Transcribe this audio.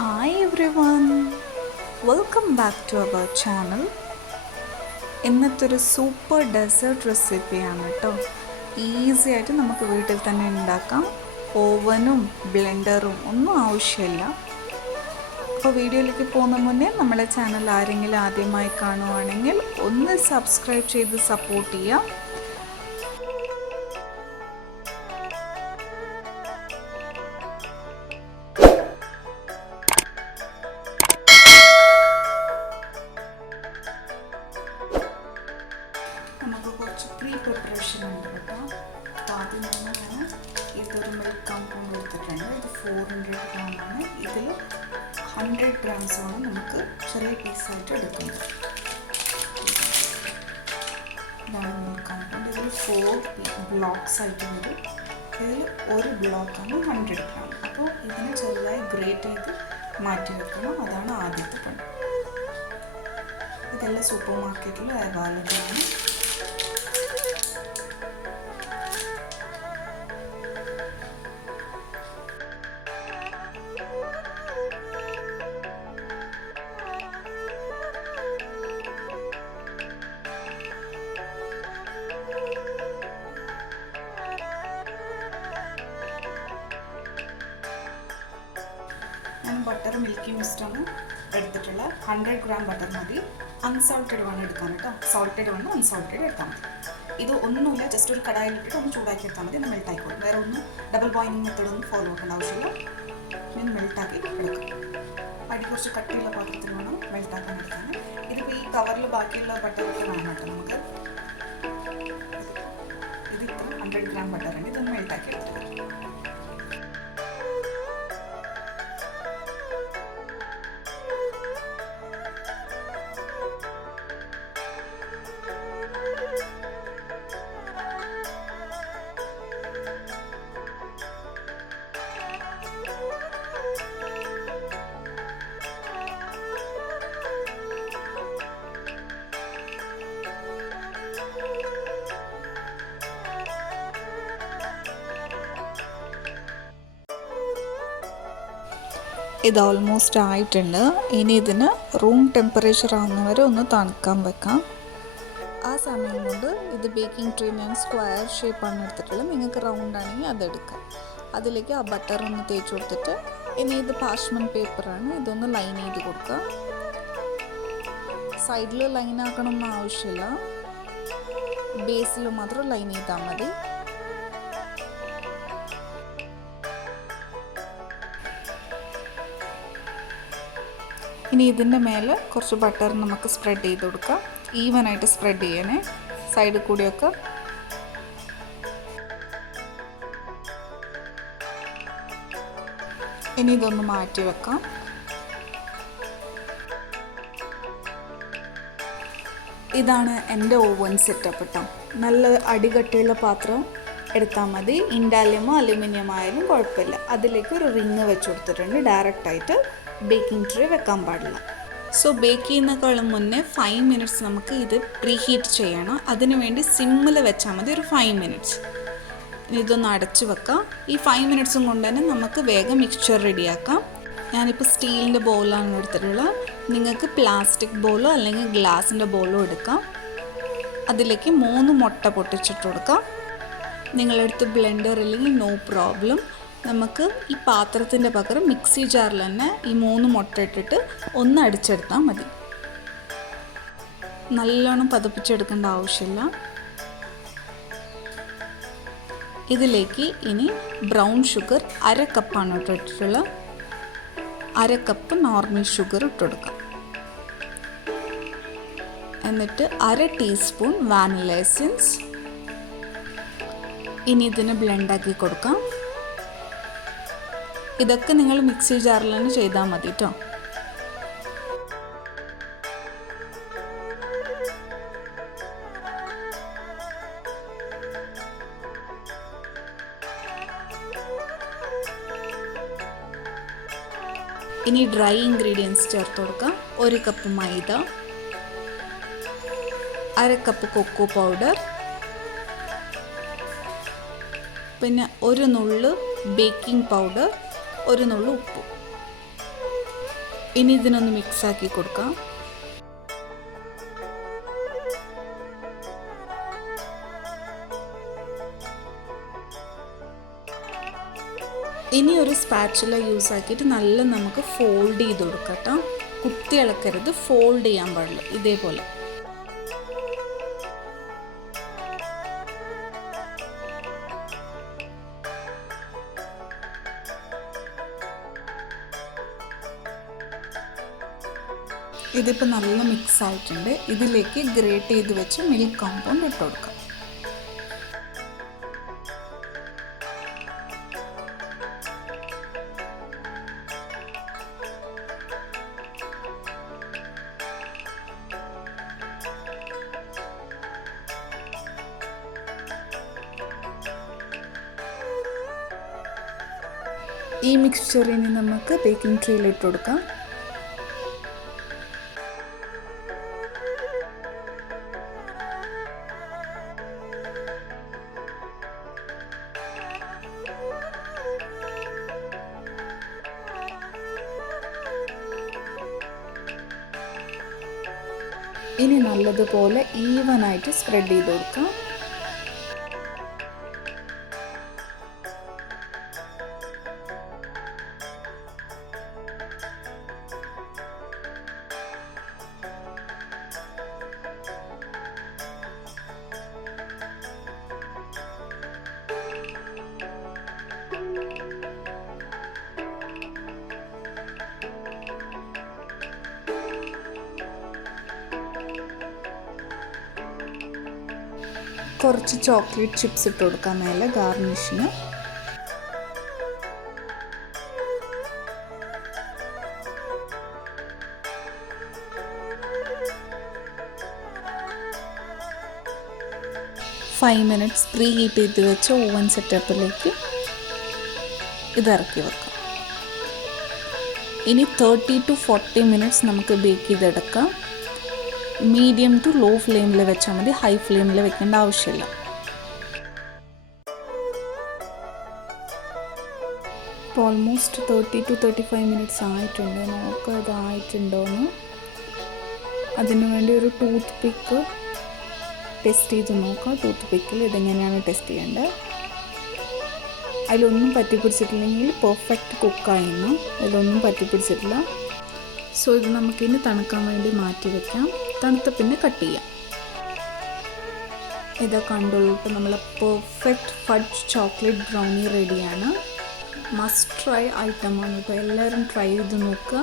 Hi everyone, welcome back to our channel. ഇന്നത്തെ ഒരു super desert റെസിപ്പിയാണ് കേട്ടോ. ഈസി ആയിട്ട് നമുക്ക് വീട്ടിൽ തന്നെ ഉണ്ടാക്കാം. ഓവനും ബ്ലെൻഡറും ഒന്നും ആവശ്യമില്ല. അപ്പോൾ വീഡിയോയിലേക്ക് പോകുന്ന മുന്നേ നമ്മളെ ചാനൽ ആരെങ്കിലും ആദ്യമായി കാണുവാണെങ്കിൽ ഒന്ന് സബ്സ്ക്രൈബ് ചെയ്ത് സപ്പോർട്ട് ചെയ്യുക. നമുക്ക് കുറച്ച് പ്രീ പ്രിപ്പറേഷൻ ഉണ്ട് കേട്ടോ. അപ്പോൾ ആദ്യം തന്നെ ഞാൻ ഇതൊരു മിൽക്ക് കോമ്പൗണ്ട് എടുത്തിട്ടുണ്ട്. ഇത് 400 ഗ്രാമാണ്. ഇതിൽ 100 ഗ്രാംസാണ് നമുക്ക് ചെറിയ പീസായിട്ട് എടുക്കുന്നത്. ഇതാണ് മിൽക്ക് കോമ്പൗണ്ട്. ഇതിൽ 4 ബ്ലോക്സ് ആയിട്ട് വരും. ഇതിൽ ഒരു ബ്ലോക്കാണ് 100 ഗ്രാം. അപ്പോൾ ഇതിനെ ചെറുതായി ഗ്രേറ്റ് ചെയ്ത് മാറ്റി വെക്കണം. അതാണ് ആദ്യത്തെ പണി. ഇതെല്ലാം സൂപ്പർ മാർക്കറ്റിൽ അവൈലബിൾ ആണ്. ഞാൻ ബട്ടർ മിൽക്കി മിസ്റ്റാണ് എടുത്തിട്ടുള്ള 100 ഗ്രാം ബട്ടർ മതി. അൺസോൾട്ടഡ് വേണം എടുക്കാൻ കേട്ടോ. സോൾട്ടഡ് വേണം, അൺസോൾട്ടഡ് എടുത്താൽ മതി. ഇത് ഒന്നുമില്ല, ജസ്റ്റ് ഒരു കടായിലിട്ടിട്ട് ഒന്ന് ചൂടാക്കി എടുത്താൽ മതി. ഒന്ന് മെൽട്ടായിക്കോളും. വേറെ ഒന്നും ഡബിൾ ബോയിലിംഗ് മെത്തേഡൊന്നും ഫോളോ ആക്കേണ്ട ആവശ്യമില്ല. ഞാൻ മെൽട്ടാക്കി എടുക്കും. അടി കുറച്ച് കട്ടിയുള്ള പാത്രത്തിൽ വേണം മെൽട്ടാക്കാൻ എടുക്കാൻ. ഇതിപ്പോൾ ഈ കവറിൽ ബാക്കിയുള്ള ബട്ടറൊക്കെ വേണം കേട്ടോ നമുക്ക്. ഇത് ഇത്ര 100 ഗ്രാം ബട്ടറുണ്ട്. ഇതൊന്ന് മെൽട്ടാക്കി എടുത്തിട്ട് ഇത് ഓൾമോസ്റ്റ് ആയിട്ടുണ്ട്. ഇനി ഇതിന് റൂം ടെമ്പറേച്ചർ ആവുന്നവരെ ഒന്ന് തണുക്കാൻ വെക്കാം. ആ സമയം കൊണ്ട് ഇത് ബേക്കിംഗ് ട്രേ ഞാൻ സ്ക്വയർ ഷേപ്പാണ് എടുത്തിട്ടുള്ളത്. നിങ്ങൾക്ക് റൗണ്ട് ആണെങ്കിൽ അതെടുക്കാം. അതിലേക്ക് ആ ബട്ടർ ഒന്ന് തേച്ച് കൊടുത്തിട്ട് ഇനി ഇത് പാർച്ച്മെൻറ്റ് പേപ്പറാണ്. ഇതൊന്ന് ലൈൻ ചെയ്ത് കൊടുക്കുക. സൈഡിൽ ലൈൻ ആക്കണമെന്ന് ആവശ്യമില്ല, ബേസിൽ മാത്രം ലൈൻ ചെയ്താൽ മതി. ഇനി ഇതിൻ്റെ മേലെ കുറച്ച് ബട്ടർ നമുക്ക് സ്പ്രെഡ് ചെയ്ത് കൊടുക്കാം. ഈവനായിട്ട് സ്പ്രെഡ് ചെയ്യണേ, സൈഡിൽ കൂടിയൊക്കെ. ഇനി ഇതൊന്ന് മാറ്റി വെക്കാം. ഇതാണ് എൻ്റെ ഓവൻ സെറ്റപ്പ് കേട്ടോ. നല്ല അടികട്ടിയുള്ള പാത്രം എടുത്താൽ മതി. ഇൻഡാലിയമോ അലുമിനിയം ആയാലും കുഴപ്പമില്ല. അതിലേക്ക് ഒരു റിങ് വെച്ച് കൊടുത്തിട്ടുണ്ട്. ഡയറക്റ്റായിട്ട് ബേക്കിംഗ് ട്രേ വെക്കാൻ പാടില്ല. സോ ബേക്ക് ചെയ്യുന്നതിനേക്കാളും മുന്നേ 5 മിനിറ്റ്സ് നമുക്ക് ഇത് പ്രീ ഹീറ്റ് ചെയ്യണം. അതിനു വേണ്ടി സിമ്മിൽ വെച്ചാൽ മതി ഒരു 5 മിനിറ്റ്സ്. ഇതൊന്ന് അടച്ചു വെക്കാം. ഈ 5 മിനിറ്റ്സും കൊണ്ട് തന്നെ നമുക്ക് വേഗം മിക്സ്ചർ റെഡിയാക്കാം. ഞാനിപ്പോൾ സ്റ്റീലിൻ്റെ ബൗളാണ് എടുത്തിട്ടുള്ളത്. നിങ്ങൾക്ക് പ്ലാസ്റ്റിക് ബൗളോ അല്ലെങ്കിൽ ഗ്ലാസിൻ്റെ ബൗളോ എടുക്കാം. അതിലേക്ക് 3 മുട്ട പൊട്ടിച്ചിട്ട് കൊടുക്കാം. നിങ്ങളടുത്ത് ബ്ലെൻഡർ ഇല്ലെങ്കിൽ നോ പ്രോബ്ലം. നമുക്ക് ഈ പാത്രത്തിൻ്റെ പകരം മിക്സി ജാറിൽ തന്നെ ഈ 3 മുട്ട ഇട്ടിട്ട് ഒന്ന് അടിച്ചെടുത്താൽ മതി. നല്ലോണം പതപ്പിച്ചെടുക്കേണ്ട ആവശ്യമില്ല. ഇതിലേക്ക് ഇനി ബ്രൗൺ ഷുഗർ 1/2 കപ്പാണ് ഇട്ടിട്ടുള്ളത്. 1/2 കപ്പ് നോർമൽ ഷുഗർ ഇട്ടുകൊടുക്കാം. എന്നിട്ട് 1/2 ടീസ്പൂൺ വാനില എസൻസ്. ഇനി ഇതിനെ ബ്ലെൻഡാക്കി കൊടുക്കാം. ഇതൊക്കെ നിങ്ങൾ മിക്സി ജാറിൽ തന്നെ ചെയ്താൽ മതി കേട്ടോ. ഇനി ഡ്രൈ ഇൻഗ്രീഡിയൻസ് ചേർത്ത് കൊടുക്കാം. 1 കപ്പ് മൈദ, 1/2 കപ്പ് കൊക്കോ പൗഡർ, പിന്നെ 1 നുള്ള് ബേക്കിംഗ് പൗഡർ, 1 നുള്ള് ഉപ്പ്. ഇനി ഇതിനൊന്ന് മിക്സാക്കി കൊടുക്കാം. ഇനി ഒരു സ്പാച്ചുല യൂസ് ആക്കിയിട്ട് നല്ല നമുക്ക് ഫോൾഡ് ചെയ്ത് കൊടുക്കാം കേട്ടോ. കുത്തി ഇളക്കരുത്, ഫോൾഡ് ചെയ്യാൻ പാടില്ല. ഇതേപോലെ ഇതിപ്പോൾ നല്ല മിക്സ് ആയിട്ടുണ്ട്. ഇതിലേക്ക് ഗ്രേറ്റ് ചെയ്ത് വെച്ച് മിൽക്ക് കോമ്പൗണ്ട് ഇട്ട് കൊടുക്കാം. ഈ മിക്സ്ചറിന് നമുക്ക് ബേക്കിംഗ് ട്രേയിൽ ഇട്ട് കൊടുക്കാം. ഇനി നല്ലതുപോലെ ഈവനായിട്ട് സ്പ്രെഡ് ചെയ്ത് കൊടുക്കാം. കുറച്ച് ചോക്ലേറ്റ് ചിപ്സ് ഇട്ട് കൊടുക്കാം മേലെ ഗാർണിഷിന്. ഫൈവ് മിനിറ്റ്സ് പ്രീ ഹീറ്റ് ചെയ്ത് വെച്ച ഓവൻ സെറ്റപ്പിലേക്ക് ഇതിറക്കി വെക്കാം. ഇനി 30 to 40 മിനിറ്റ്സ് നമുക്ക് ബേക്ക് ചെയ്തെടുക്കാം. മീഡിയം ടു ലോ ഫ്ലെയിമിൽ വെച്ചാൽ മതി, ഹൈ ഫ്ലെയിമിൽ വെക്കേണ്ട ആവശ്യമില്ല. ഇപ്പോൾ ഓൾമോസ്റ്റ് 30 to 35 മിനിറ്റ്സ് ആയിട്ടുണ്ട്. നോക്കുക ഇതായിട്ടുണ്ടോയെന്ന്. അതിനുവേണ്ടി ഒരു ടൂത്ത് പിക്ക് ടെസ്റ്റ് ചെയ്ത് നോക്കാം. ടൂത്ത് പിക്കിൽ ഇതെങ്ങനെയാണ് ടെസ്റ്റ് ചെയ്യേണ്ടത്. അതിലൊന്നും പറ്റിപ്പിടിച്ചിട്ടില്ലെങ്കിൽ പെർഫെക്റ്റ് കുക്കായിരുന്നു. അതിലൊന്നും പറ്റിപ്പിടിച്ചിട്ടില്ല. സോ ഇത് നമുക്കിനി തണുക്കാൻ വേണ്ടി മാറ്റി വയ്ക്കാം. തണുത്ത പിന്നെ കട്ട് ചെയ്യാം. ഇതാ കണ്ടോളൂ, ഇപ്പോൾ നമ്മളെ പെർഫെക്റ്റ് ഫഡ്ജ് ചോക്ലേറ്റ് ബ്രൗണി റെഡിയാണ്. മസ്റ്റ് ട്രൈ ഐറ്റമാണ്. ഇപ്പോൾ എല്ലാവരും ട്രൈ ചെയ്ത് നോക്കുക.